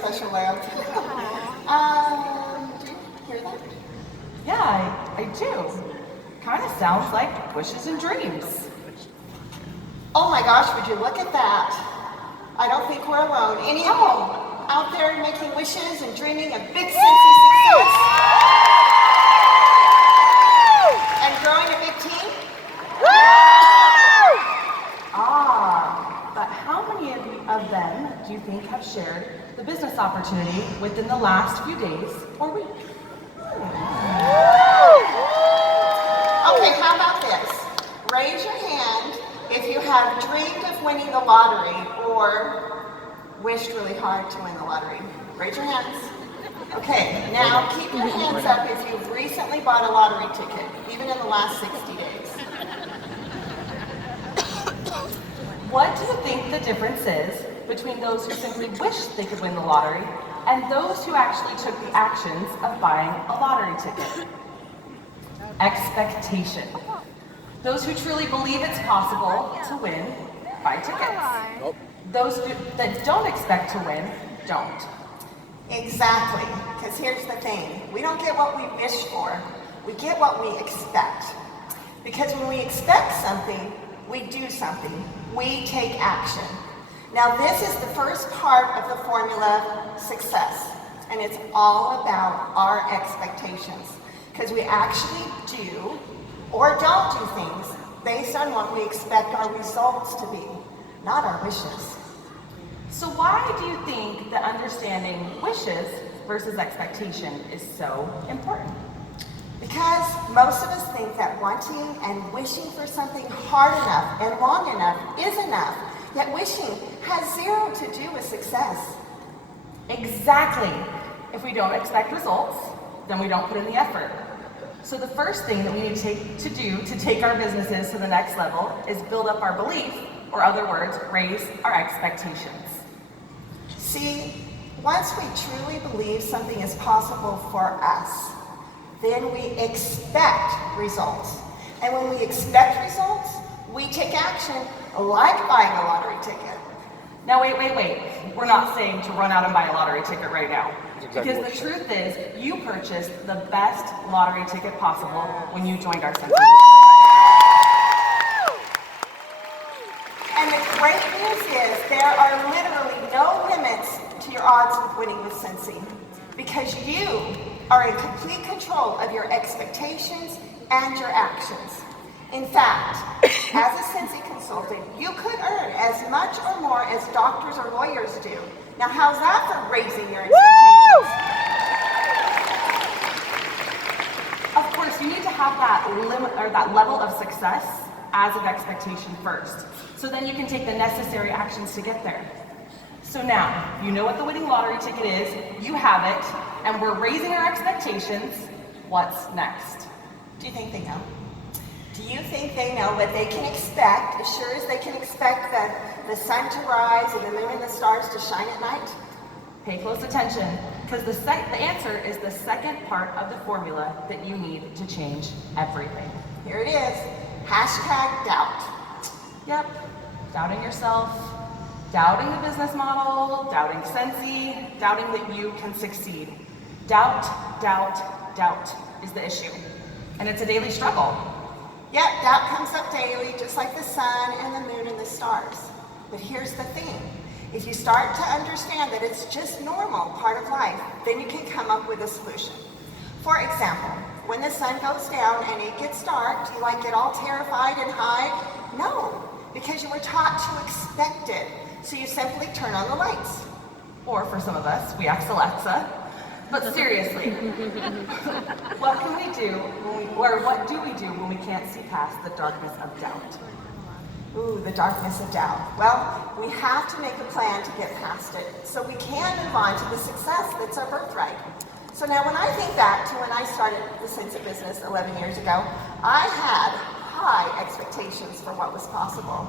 special lamp. Do you hear that? Yeah, I do. Kind of sounds like wishes and dreams. Oh my gosh, would you look at that? I don't think we're alone. Any of you out there making wishes and dreaming of big Cincy success? And growing a big team? But how many of them do you think have shared the business opportunity within the last few days or week? Okay, how about this? Raise your hand if you have dreamed of winning the lottery or wished really hard to win the lottery. Raise your hands. Okay, now keep your hands up if you've recently bought a lottery ticket, even in the last 60 days. What do you think the difference is between those who simply wish they could win the lottery and those who actually took the actions of buying a lottery ticket? Expectation. Those who truly believe it's possible to win buy tickets. Those that don't expect to win don't. Exactly, because here's the thing. We don't get what we wish for, we get what we expect. Because when we expect something, we do something. We take action. Now this is the first part of the formula success, and it's all about our expectations. Because we actually do or don't do things based on what we expect our results to be, not our wishes. So why do you think that understanding wishes versus expectation is so important? Because most of us think that wanting and wishing for something hard enough and long enough is enough, yet wishing has zero to do with success. Exactly. If we don't expect results, then we don't put in the effort. So the first thing that we need to do to take our businesses to the next level is build up our belief, or other words, raise our expectations. See, once we truly believe something is possible for us, then we expect results. And when we expect results, we take action, like buying a lottery ticket. Now wait. We're not saying to run out and buy a lottery ticket right now. Exactly. Because the truth is, you purchased the best lottery ticket possible when you joined our Cincy. And the great news is there are literally no limits to your odds with winning with Cincy, because you are in complete control of your expectations and your actions. In fact, as a Cincy consultant, you could earn as much or more as doctors or lawyers do. Now, how's that for raising your expectations? Of course, you need to have that level of success as of expectation first. So then you can take the necessary actions to get there. So now, you know what the winning lottery ticket is, you have it, and we're raising our expectations. What's next? Do you think they know? Do you think they know what they can expect, as sure as they can expect the sun to rise and the moon and the stars to shine at night? Pay close attention, because the answer is the second part of the formula that you need to change everything. Here it is. Hashtag doubt. Yep, doubting yourself, doubting the business model, doubting Cincy, doubting that you can succeed. Doubt is the issue. And it's a daily struggle. Yep, doubt comes up daily, just like the sun and the moon and the stars. But here's the thing. If you start to understand that it's just normal, part of life, then you can come up with a solution. For example, when the sun goes down and it gets dark, do you get all terrified and hide? No, because you were taught to expect it. So you simply turn on the lights. Or for some of us, we ask Alexa. But seriously, what can we do, what do we do when we can't see past the darkness of doubt? Ooh, the darkness of doubt. Well, we have to make a plan to get past it so we can move on to the success that's our birthright. So now when I think back to when I started the Cincy business 11 years ago, I had high expectations for what was possible.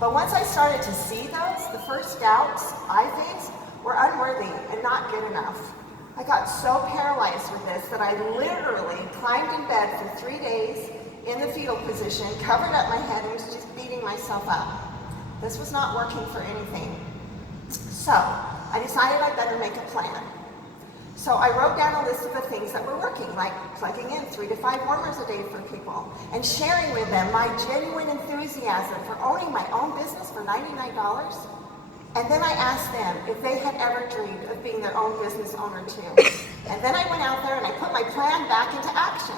But once I started to see those, the first doubts I faced were unworthy and not good enough. I got so paralyzed with this that I literally climbed in bed for 3 days in the fetal position, covered up my head, and was just beating myself up. This was not working for anything. So, I decided I better make a plan. So I wrote down a list of the things that were working, like plugging in 3 to 5 warmers a day for people and sharing with them my genuine enthusiasm for owning my own business for $99. And then I asked them if they had ever dreamed of being their own business owner too. And then I went out there and I put my plan back into action.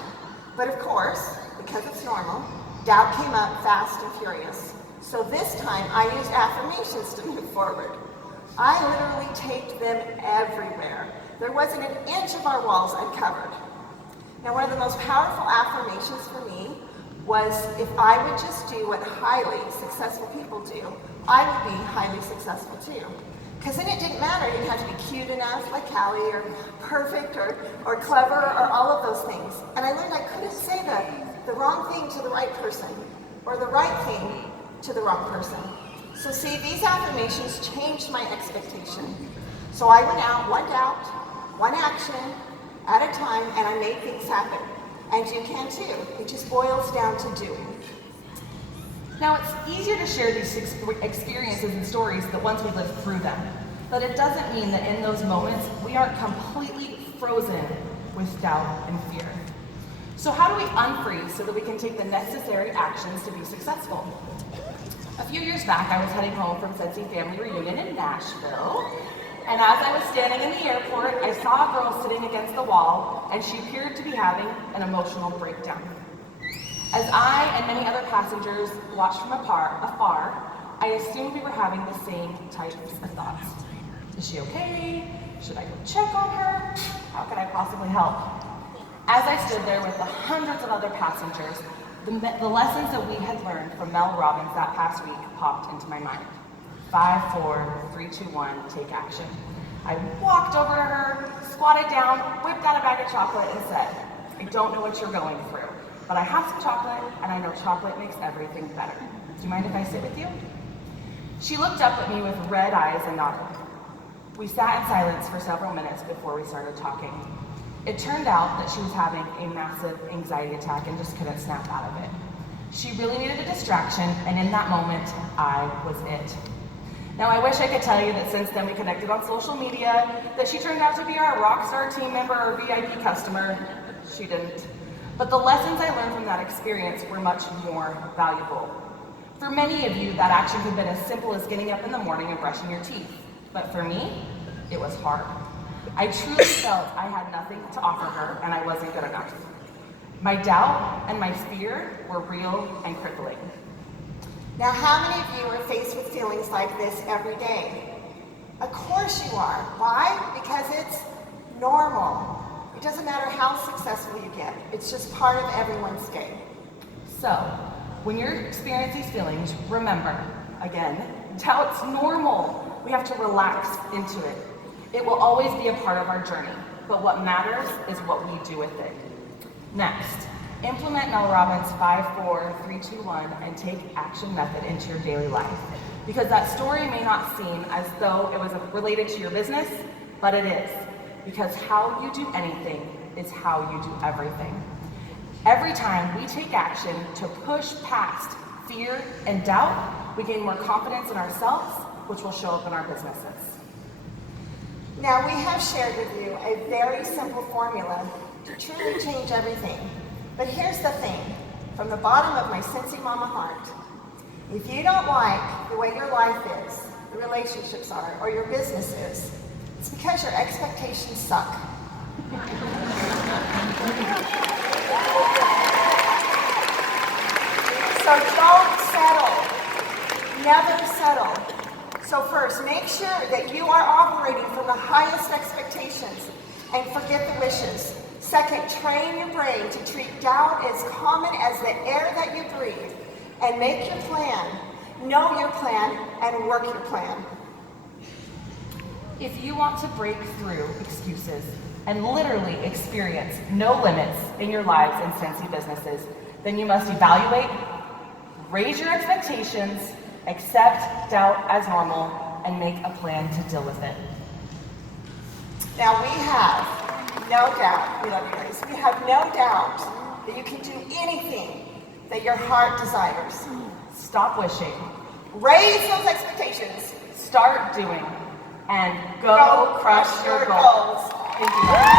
But of course, because it's normal, doubt came up fast and furious. So this time I used affirmations to move forward. I literally taped them everywhere. There wasn't an inch of our walls uncovered. Now, one of the most powerful affirmations for me was if I would just do what highly successful people do, I would be highly successful too. Because then it didn't matter, you didn't have to be cute enough like Kallie, or perfect, or clever, or all of those things. And I learned I couldn't say the wrong thing to the right person, or the right thing to the wrong person. So see, these affirmations changed my expectation. So I went out, one doubt, one action at a time, and I made things happen. And you can too. It just boils down to doing. Now, it's easier to share these experiences and stories that once we live through them. But it doesn't mean that in those moments, we aren't completely frozen with doubt and fear. So how do we unfreeze so that we can take the necessary actions to be successful? A few years back, I was heading home from Sensi Family Reunion in Nashville. And as I was standing in the airport, I saw a girl sitting against the wall, and she appeared to be having an emotional breakdown. As I and many other passengers watched from afar, I assumed we were having the same types of thoughts. Is she okay? Should I go check on her? How could I possibly help? As I stood there with the hundreds of other passengers, the lessons that we had learned from Mel Robbins that past week popped into my mind. 5, 4, 3, 2, 1, take action. I walked over to her, squatted down, whipped out a bag of chocolate and said, I don't know what you're going through, but I have some chocolate and I know chocolate makes everything better. Do you mind if I sit with you? She looked up at me with red eyes and nodded. We sat in silence for several minutes before we started talking. It turned out that she was having a massive anxiety attack and just couldn't snap out of it. She really needed a distraction, and in that moment, I was it. Now, I wish I could tell you that since then we connected on social media, that she turned out to be our rock star team member or VIP customer. She didn't. But the lessons I learned from that experience were much more valuable. For many of you, that action could have been as simple as getting up in the morning and brushing your teeth. But for me, it was hard. I truly felt I had nothing to offer her and I wasn't good enough. My doubt and my fear were real and crippling. Now, how many of you are faced with feelings like this every day? Of course you are. Why? Because it's normal. It doesn't matter how successful you get. It's just part of everyone's day. So, when you experience these feelings, remember, again, doubt's normal. We have to relax into it. It will always be a part of our journey, but what matters is what we do with it. Next, implement Mel Robbins' 5, 4, 3, 2, 1 and take action method into your daily life. Because that story may not seem as though it was related to your business, but it is. Because how you do anything is how you do everything. Every time we take action to push past fear and doubt, we gain more confidence in ourselves, which will show up in our businesses. Now, we have shared with you a very simple formula to truly change everything. But here's the thing, from the bottom of my Cincy Mama heart, if you don't like the way your life is, the relationships are, or your business is, it's because your expectations suck. So don't settle. Never settle. So first, make sure that you are operating from the highest expectations and forget the wishes. Second, train your brain to treat doubt as common as the air that you breathe. And make your plan, know your plan, and work your plan. If you want to break through excuses and literally experience no limits in your lives and Sensi businesses, then you must evaluate, raise your expectations, accept doubt as normal, and make a plan to deal with it. Now we have no doubt, we love you guys, we have no doubt that you can do anything that your heart desires. Stop wishing. Raise those expectations. Start doing. and go crush your goals. Thank you.